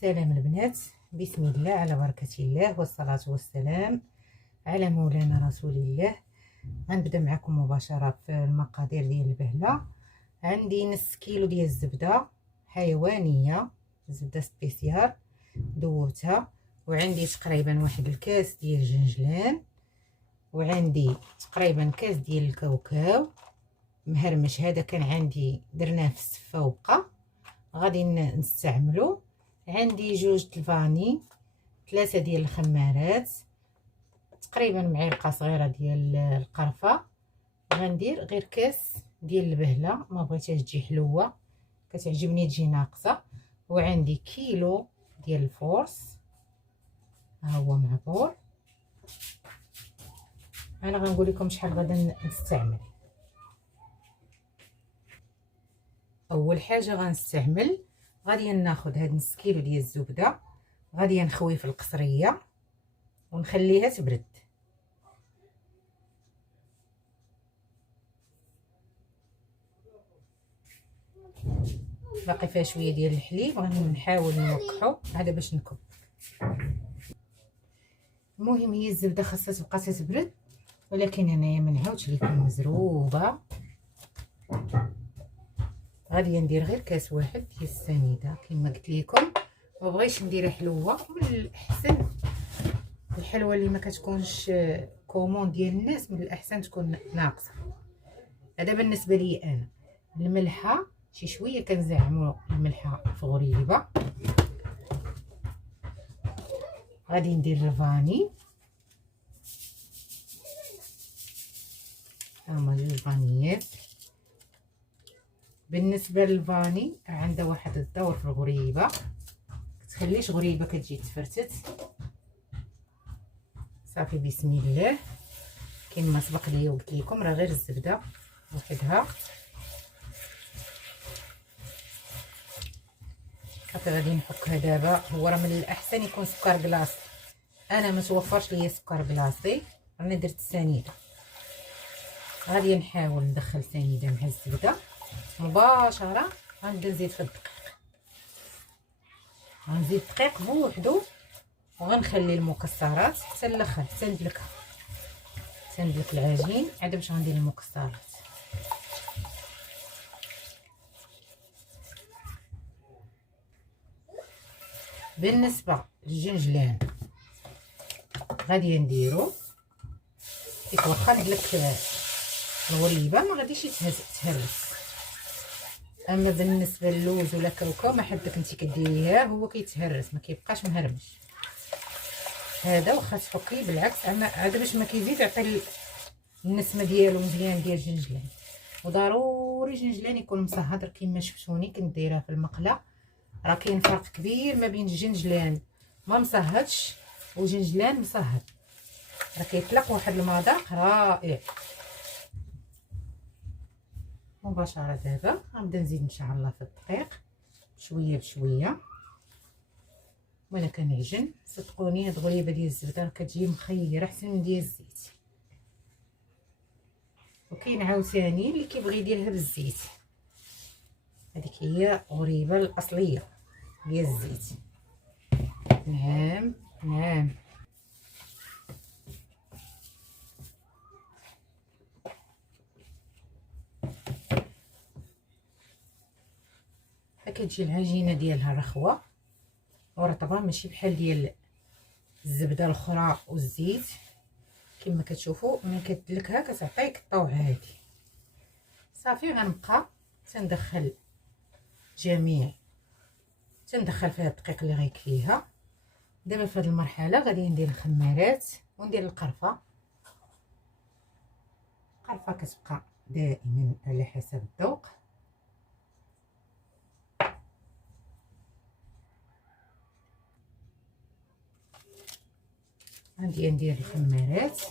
سلام البنات، بسم الله على بركة الله والصلاة والسلام على مولانا رسول الله. غنبدا معكم مباشرة في المقادير ديال البهلة. عندي نص كيلو ديال الزبدة حيوانية، زبدة سبيسيال دوبتها، وعندي تقريبا واحد الكاس ديال الجنجلان، وعندي تقريبا كاس ديال الكاوكاو مهرمش. هذا كان عندي درناه في السفة وبقى غادي نستعملو. عندي جوج الفاني، 3 ديال الخمارات، تقريبا معلقه صغيره ديال القرفه. غندير غير كاس ديال البهله، ما بغيتهاش تجي حلوه، كتعجبني تجي ناقصه. وعندي كيلو ديال الفورس، ها هو معبور. انا غنقول لكم شحال غادي نستعمل. اول حاجه غنستعمل، غادي ناخذ هاد نص كيلو ديال الزبده، غادي نخوي في القصريه ونخليها تبرد. باقي فيها شويه ديال الحليب، غنحاول نوقحو هذا باش نكب. المهم هي الزبده خاصها تبقى تتبرد، ولكن هنايا ما نعاودش لكم مزروبه. غادي ندير غير كاس واحد ديال السنيده كما قلت لكم. ما بغيتش نديرها حلوه، من الاحسن الحلوه اللي ما كتكونش كومون ديال الناس من الاحسن تكون ناقصه. هذا بالنسبه لي انا. الملحه شي شويه كنزعموا الملحه في غريبه. غادي ندير الفاني، هما جوج فانيات. بالنسبه للفاني عندها واحد الدور في الغريبه، كتخليش غريبه كتجي تفرتت. صافي بسم الله. كما سبق لي وقلت لكم راه غير الزبده وحدها. صافي غادي نحكها دابا. هو راه من الاحسن يكون سكر كلاص، انا ما توفرش ليا سكر كلاصي، راني درت سنيده. غادي نحاول ندخل سنيده مع الزبده مباشره. غنبدا نزيد في الدقيق، غنزيد الدقيق بوحدو، وغنخلي المكسرات حتى الاخر، حتى ندلك العجين عاد باش غندير المكسرات. بالنسبه للجنجلان غادي نديرو كيف واخا ندلك الغريبه ما غاديش تهرس. اما بالنسبه للوز ولا كاوكاو ما حدك انت كديريها هو كيتهرس، ما كيبقاش مهرمش. هذا واخا تحكيه بالعكس، اما هذا باش ما كيزيد يعطي النسمه ديالو مزيان ديال الجنجلان. وضروري الجنجلان يكون مصهد كما شفتوني كنت دايراه في المقله. راه كاين فرق كبير ما بين الجنجلان ما مصهدش وجنجلان مصهد، راه كيطلق واحد المذاق رائع. مباشره دابا غنبدا نزيد ان شاء الله في الدقيق شويه بشويه، وانا كنعجن. صدقوني هاد الغليبه ديال الزبده راه كتجي مخيره احسن من ديال الزيت. وكاين عاوتاني اللي كيبغي يديرها بالزيت، هذيك هي غريبه الاصليه ديال الزيت. نعم نعم. كتجي العجينه ديالها رخوه ورطبه، ماشي بحال ديال الزبده الاخرى والزيت. كما كتشوفوا ملي كتدلكها كتعطيك الطوعه هذه. صافي غنبقى تندخل تندخل فيها الدقيق اللي غيكفيها. دابا في هذه المرحله غادي ندير الخمارات وندير القرفه. القرفه كتبقى دائما على حسب الذوق. غادي ندير الخمارات.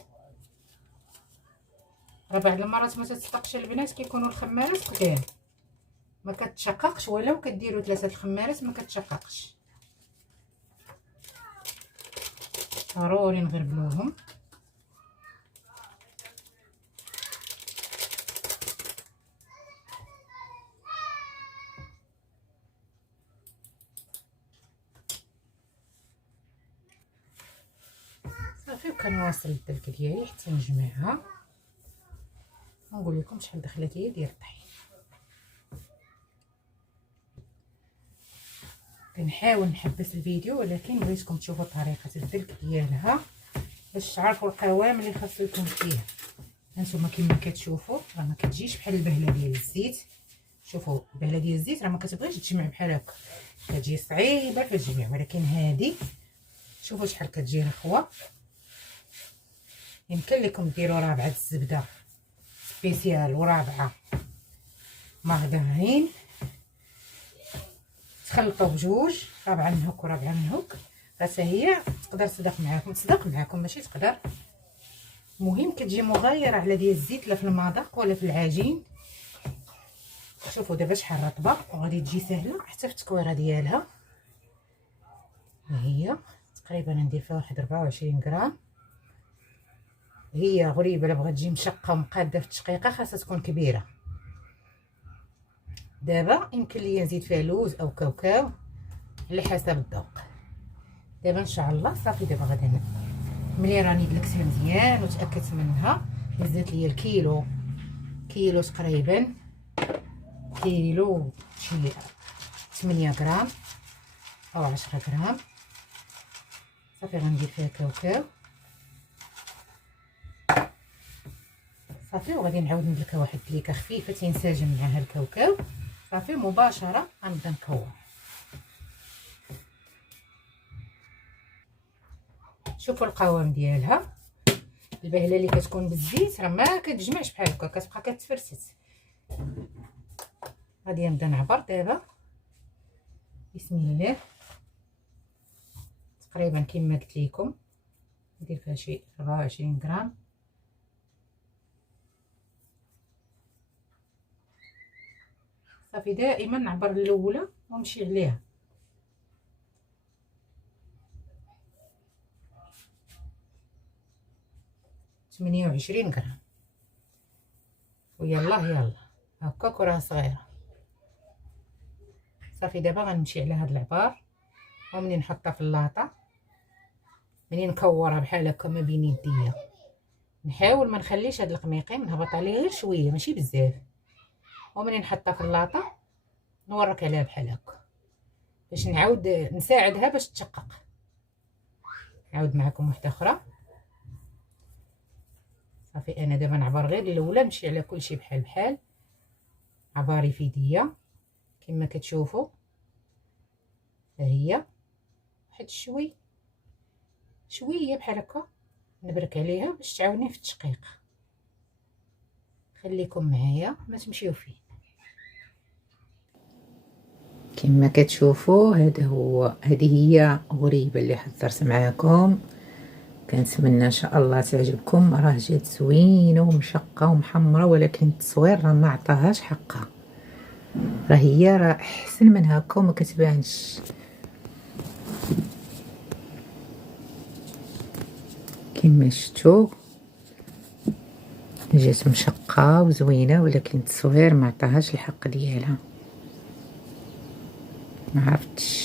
راه بعض المرات ما تتصدقش البنات كيكونوا الخمارات قدام ما كتشققش، ولو كديروا 3 الخمارات ما كتشققش. ضروري نغربلوهم. صافي وكنواصل الدلك ديالي حتى نجمعها. نقول لكم شحال دخلت لي ديال الطحين. كنحاول نحبس الفيديو ولكن بغيتكم تشوفوا طريقه الدلك ديالها باش تعرفوا القوام اللي خاصو يكون فيه. هانتوما كما كتشوفوا راه ما كتجيش بحال البهله ديال الزيت. شوفوا البهله ديال الزيت راه ما كتبغيش تجمع بحال هكا، كتجي صعيبه في التجميع، ولكن هذه شوفوا شحال كتجي رخوه. يمكن لكم ديروا رابعه الزبده سبيسيال ورابعه مارغرين، تخلطوا بجوج، رابعه نهك ورابعه نهك. حتى هي تقدر تصدق معاكم ماشي تقدر، المهم كتجي مغايره على ديال الزيت لا في المذاق ولا في العجين. شوفوا دابا شحال رطبه وغادي تجي سهله حتى في التكويره ديالها. هي تقريبا ندير فيها واحد 24 غرام. هي غريبه الا بغات تجي مشقه ومقاده في التشقيقه خاصها تكون كبيره. دابا يمكن لي نزيد فيها لوز او كاوكاو على حسب الذوق. دابا ان شاء الله صافي. دابا غادي ملي راني دلكتها مزيان وتاكدت منها هزت ليا كيلو تقريبا، كيلو شي 8 غرام او 10 غرام. صافي غندير فيها كاوكاو صافي، وغادي نعاود ندلكها واحد الدليكه خفيفه تينسجم معها الكاوكاو. صافي مباشره غنبدا نكور. شوفوا القوام ديالها. البهله اللي كتكون بالزيت راه ما كتجمعش بحال هكا، كتبقى كتفرست. غادي نبدا نعبر دابا بسم الله. تقريبا كما قلت لكم ندير فيها شي 24 غرام. صافي دائما نعبر الاولى ونمشي عليها. ثمانية وعشرين غرام ويلا هكا كره صغيره. صافي دابا غنمشي على هاد العبار، ومني نحطها في اللاطه مني نكورها بحال هكا ما بين يديا، نحاول ما نخليش هاد القميقين نهبط عليه غير شويه ماشي بزاف، ومني نحطها في اللاطه نورك عليها بحال هكا باش نعاود نساعدها باش تشقق. نعاود معكم وحده اخرى. صافي انا دابا نعبر غير الاولى، نمشي على كلشي بحال بحال عباري في يديا كما كتشوفوا. ها هي واحد شويه بحال هكا نبرك عليها باش تعاوني في التشقيق. خليكم معايا ما تمشيو فيه. كما كتشوفوا هذه هي غريبه اللي حضرت معاكم. كنتمنى ان شاء الله تعجبكم. راه جات زوينه ومشقه ومحمره، ولكن التصوير راه ما عطاهاش حقها. راه احسن من هكا وما كتبانش. كما شفتوا جات مشقه وزوينه، ولكن التصوير ما عطاهاش الحق ديالها. ما عرفتش